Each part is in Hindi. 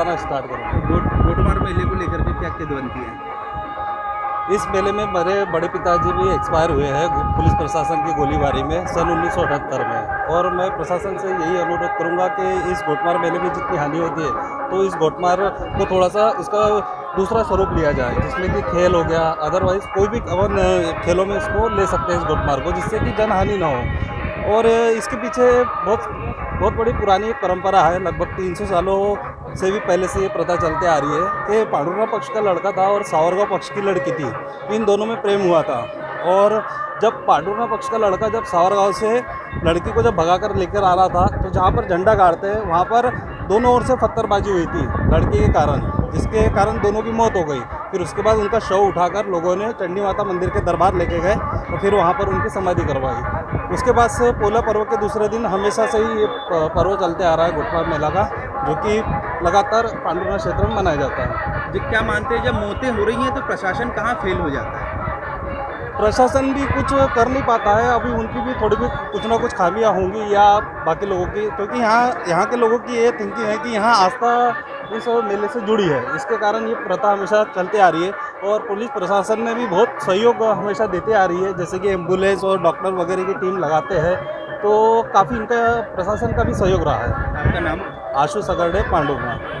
बताना स्टार्ट करूँगा। गोटमार मेले को लेकर के क्या किदवंती है? इस मेले में मेरे बड़े पिताजी भी एक्सपायर हुए हैं पुलिस प्रशासन की गोलीबारी में सन 1978 में। और मैं प्रशासन से यही अनुरोध करूंगा कि इस गोटमार मेले में जितनी हानि होती है तो इस गोटमार को थोड़ा सा इसका दूसरा स्वरूप लिया जाए, जिसमें कि खेल हो गया, अदरवाइज कोई भी अवन खेलों में इसको ले सकते हैं इस गोटमार को, जिससे कि जनहानि ना हो। और इसके पीछे बहुत बड़ी पुरानी एक परंपरा है, लगभग 300 सालों से भी पहले से ये प्रथा चलते आ रही है कि पांडुरंग पक्ष का लड़का था और सावरगांव पक्ष की लड़की थी, इन दोनों में प्रेम हुआ था। और जब पांडुरंग पक्ष का लड़का जब सावरगांव से लड़की को जब भगा कर लेकर आ रहा था तो जहाँ पर झंडा गाड़ते हैं वहाँ पर दोनों ओर से पत्थरबाजी हुई थी लड़की के कारण, जिसके कारण दोनों की मौत हो गई। फिर उसके बाद उनका शव उठाकर लोगों ने चंडी माता मंदिर के दरबार लेके गए और फिर वहाँ पर उनकी समाधि करवाई। उसके बाद से पोला पर्व के दूसरे दिन हमेशा से ही ये पर्व चलते आ रहा है गोटमार मेला का, जो कि लगातार पांडुरंग क्षेत्र में मनाया जाता है। जी, क्या मानते हैं जब मौतें हो रही हैं तो प्रशासन कहाँ फेल हो जाता है? प्रशासन भी कुछ कर नहीं पाता है, अभी उनकी भी थोड़ी भी कुछ ना कुछ खामियां होंगी या बाकी लोगों की, क्योंकि यहाँ के लोगों की ये थिंकिंग है कि यहाँ आस्था इस मेले से जुड़ी है, इसके कारण ये प्रथा हमेशा चलते आ रही है। और पुलिस प्रशासन ने भी बहुत सहयोग हमेशा देते आ रही है, जैसे कि एम्बुलेंस और डॉक्टर वगैरह की टीम लगाते हैं, तो काफ़ी इनका प्रशासन का भी सहयोग रहा है। आपका नाम? आशु सगरडे, पांडुरंग।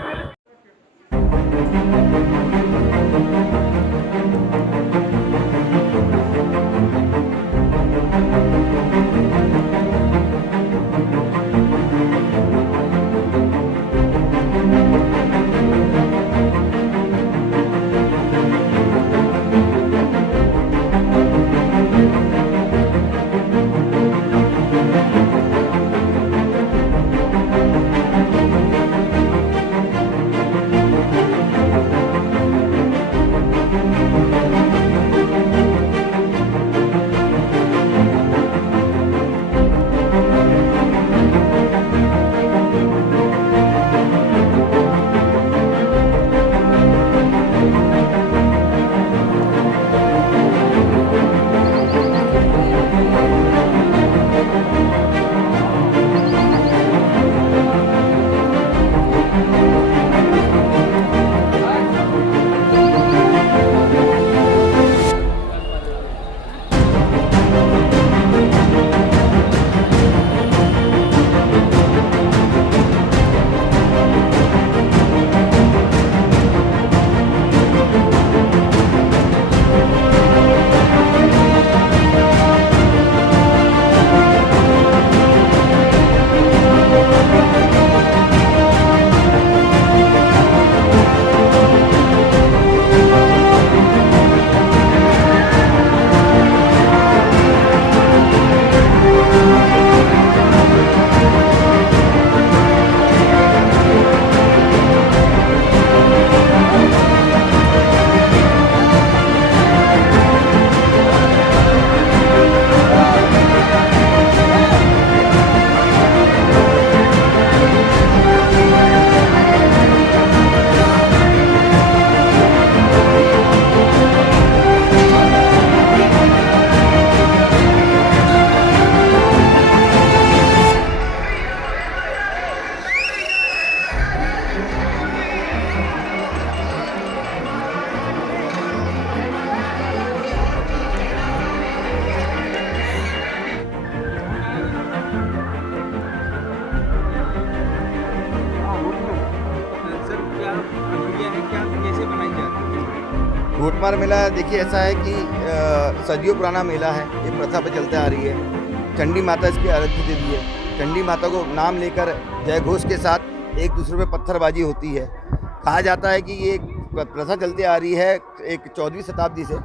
गोटमार मेला देखिए ऐसा है कि सदियों पुराना मेला है, ये प्रथा पे चलते आ रही है। चंडी माता इसकी आराध्य देवी है। चंडी माता को नाम लेकर जय घोष के साथ एक दूसरे पे पत्थरबाजी होती है। कहा जाता है कि ये प्रथा चलती आ रही है एक 14वीं शताब्दी से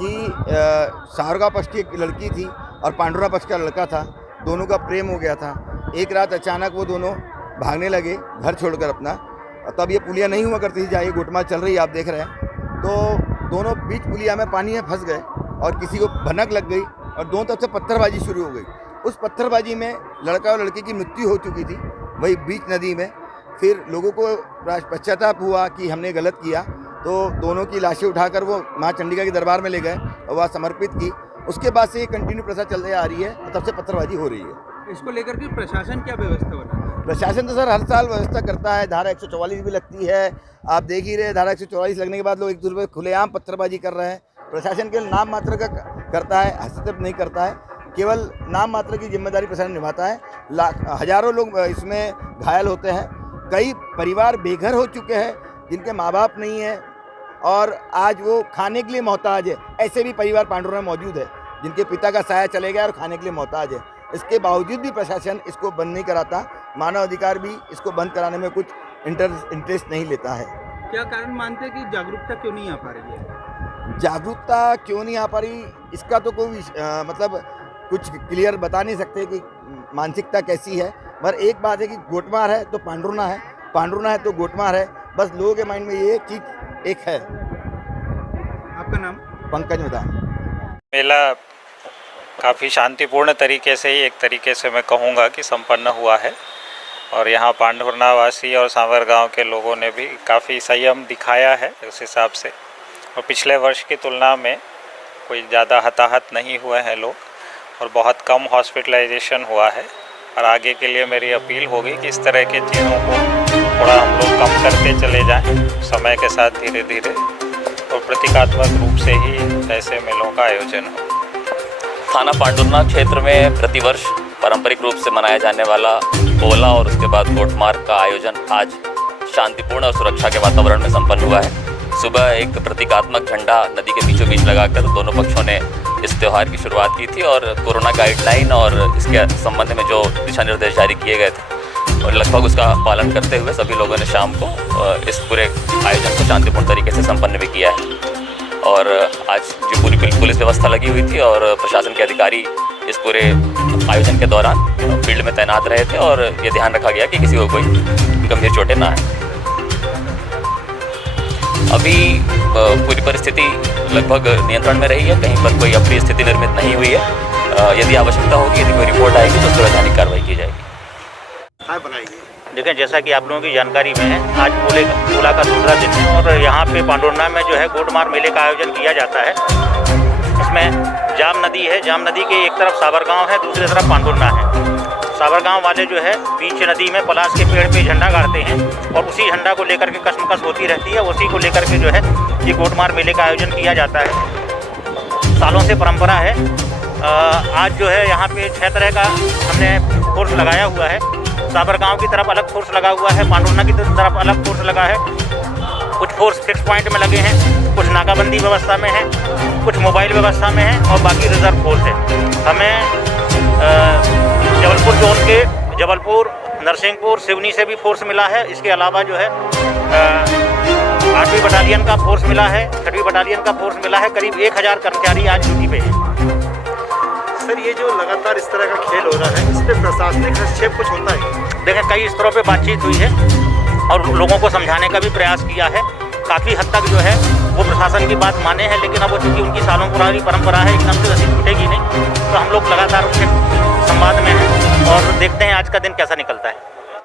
कि सावरगांव पक्ष की एक लड़की थी और पांडुरंग पक्ष का लड़का था, दोनों का प्रेम हो गया था। एक रात अचानक वो दोनों भागने लगे घर छोड़कर अपना, तब ये पुलिया नहीं हुआ करती थी जहाँ ये गोटमार चल रही है, आप देख रहे हैं। तो दोनों बीच पुलिया में पानी में फंस गए और किसी को भनक लग गई और दोनों तरफ से पत्थरबाजी शुरू हो गई। उस पत्थरबाजी में लड़का और लड़की की मृत्यु हो चुकी थी वही बीच नदी में। फिर लोगों को पश्चाताप हुआ कि हमने गलत किया, तो दोनों की लाशें उठाकर वो माँ चंडिका के दरबार में ले गए और वह समर्पित की। उसके बाद से ये कंटिन्यू प्रथा चलती आ रही है और तब से पत्थरबाजी हो रही है। इसको लेकर के प्रशासन क्या व्यवस्था बनाता है? प्रशासन तो सर हर साल व्यवस्था करता है, धारा 144 भी लगती है। आप देख ही रहे, धारा 144 लगने के बाद लोग एक दूसरे पर खुलेआम पत्थरबाजी कर रहे हैं। प्रशासन केवल नाम मात्र का करता है, हस्तक्षेप नहीं करता है, केवल नाम मात्र की जिम्मेदारी प्रशासन निभाता है। हजारों लोग इसमें घायल होते हैं, कई परिवार बेघर हो चुके हैं जिनके माँ बाप नहीं है और आज वो खाने के लिए मोहताज है। ऐसे भी परिवार पांडुरा में मौजूद है जिनके पिता का साया चले गया और खाने के लिए मोहताज है। इसके बावजूद भी प्रशासन इसको बंद नहीं कराता, मानव अधिकार भी इसको बंद कराने में कुछ इंटरेस्ट नहीं लेता है। क्या कारण मानते हैं कि जागरूकता क्यों नहीं आ पा रही है? जागरूकता क्यों नहीं आ पा रही, इसका तो कोई मतलब कुछ क्लियर बता नहीं सकते कि मानसिकता कैसी है। पर एक बात है कि गोटमार है तो पांडुरना है, पांडुरना है तो गोटमार है। बस लोगों के माइंड में ये चीज एक है। आपका नाम? पंकज मैदान। मेला काफ़ी शांतिपूर्ण तरीके से ही, एक तरीके से मैं कहूँगा कि संपन्न हुआ है और यहाँ पांडुरना वासी और सांवर गांव के लोगों ने भी काफ़ी संयम दिखाया है उस हिसाब से। और पिछले वर्ष की तुलना में कोई ज़्यादा हताहत नहीं हुए हैं लोग और बहुत कम हॉस्पिटलाइजेशन हुआ है। और आगे के लिए मेरी अपील होगी कि इस तरह की चीज़ों को थोड़ा हम लोग कम करके चले जाएं समय के साथ धीरे धीरे, और प्रतीकात्मक रूप से ही ऐसे मेलों का आयोजन हो। थाना पांडुरना क्षेत्र में प्रतिवर्ष पारंपरिक रूप से मनाया जाने वाला पोला और उसके बाद गोटमार का आयोजन आज शांतिपूर्ण और सुरक्षा के वातावरण में संपन्न हुआ है। सुबह एक प्रतीकात्मक झंडा नदी के बीचों बीच लगाकर दोनों पक्षों ने इस त्यौहार की शुरुआत की थी और कोरोना गाइडलाइन और इसके संबंध में जो दिशा निर्देश जारी किए गए थे और लगभग उसका पालन करते हुए सभी लोगों ने शाम को इस पूरे आयोजन को शांतिपूर्ण तरीके से संपन्न भी किया है। और आज जो पूरी पुलिस व्यवस्था लगी हुई थी और प्रशासन के अधिकारी इस पूरे आयोजन के दौरान फील्ड में तैनात रहे थे और ये ध्यान रखा गया कि किसी को कोई गंभीर चोटें ना आए। अभी पूरी परिस्थिति लगभग नियंत्रण में रही है, कहीं पर कोई अप्रिय स्थिति निर्मित नहीं हुई है। यदि आवश्यकता होगी, यदि कोई रिपोर्ट आएगी तो संवैधानिक कार्रवाई की जाएगी। देखिए, जैसा कि आप लोगों की जानकारी में है, आज पोला का दूसरा दिन है और यहाँ पे पांडुरना में जो है गोटमार मेले का आयोजन किया जाता है। इसमें जाम नदी है, जाम नदी के एक तरफ सावर गांव है, दूसरी तरफ पांडुरना है। सावर गांव वाले जो है बीच नदी में पलाश के पेड़ पे झंडा गाड़ते हैं और उसी झंडा को लेकर के कसमकस होती रहती है। उसी को लेकर के जो है ये गोटमार मेले का आयोजन किया जाता है। सालों से परंपरा है। आज जो है यहाँ पे 6 तरह का हमने फोर्स लगाया हुआ है। सावर गांव की तरफ अलग फोर्स लगा हुआ है, पांडुरना की तरफ अलग फोर्स लगा है। कुछ फोर्स फिक्स पॉइंट में लगे हैं, कुछ नाकाबंदी व्यवस्था में है, कुछ मोबाइल व्यवस्था में है और बाकी रिजर्व फोर्स है। हमें जबलपुर जोन के जबलपुर, नरसिंहपुर, सिवनी से भी फोर्स मिला है। इसके अलावा जो है 8वीं बटालियन का फोर्स मिला है, 6वीं बटालियन का फोर्स मिला है। करीब 1000 कर्मचारी आज ड्यूटी पे हैं। सर, ये जो लगातार इस तरह का खेल हो रहा है, इस पर प्रशासनिक हस्तक्षेप कुछ होता है? देखें, कई स्तरों पे बातचीत हुई है और लोगों को समझाने का भी प्रयास किया है। काफ़ी हद तक जो है वो प्रशासन की बात माने हैं, लेकिन अब वो चूँकि उनकी सालों पुरानी परंपरा है, एकदम से रस्सी छूटेगी नहीं। तो हम लोग लगातार उनसे संवाद में हैं और देखते हैं आज का दिन कैसा निकलता है।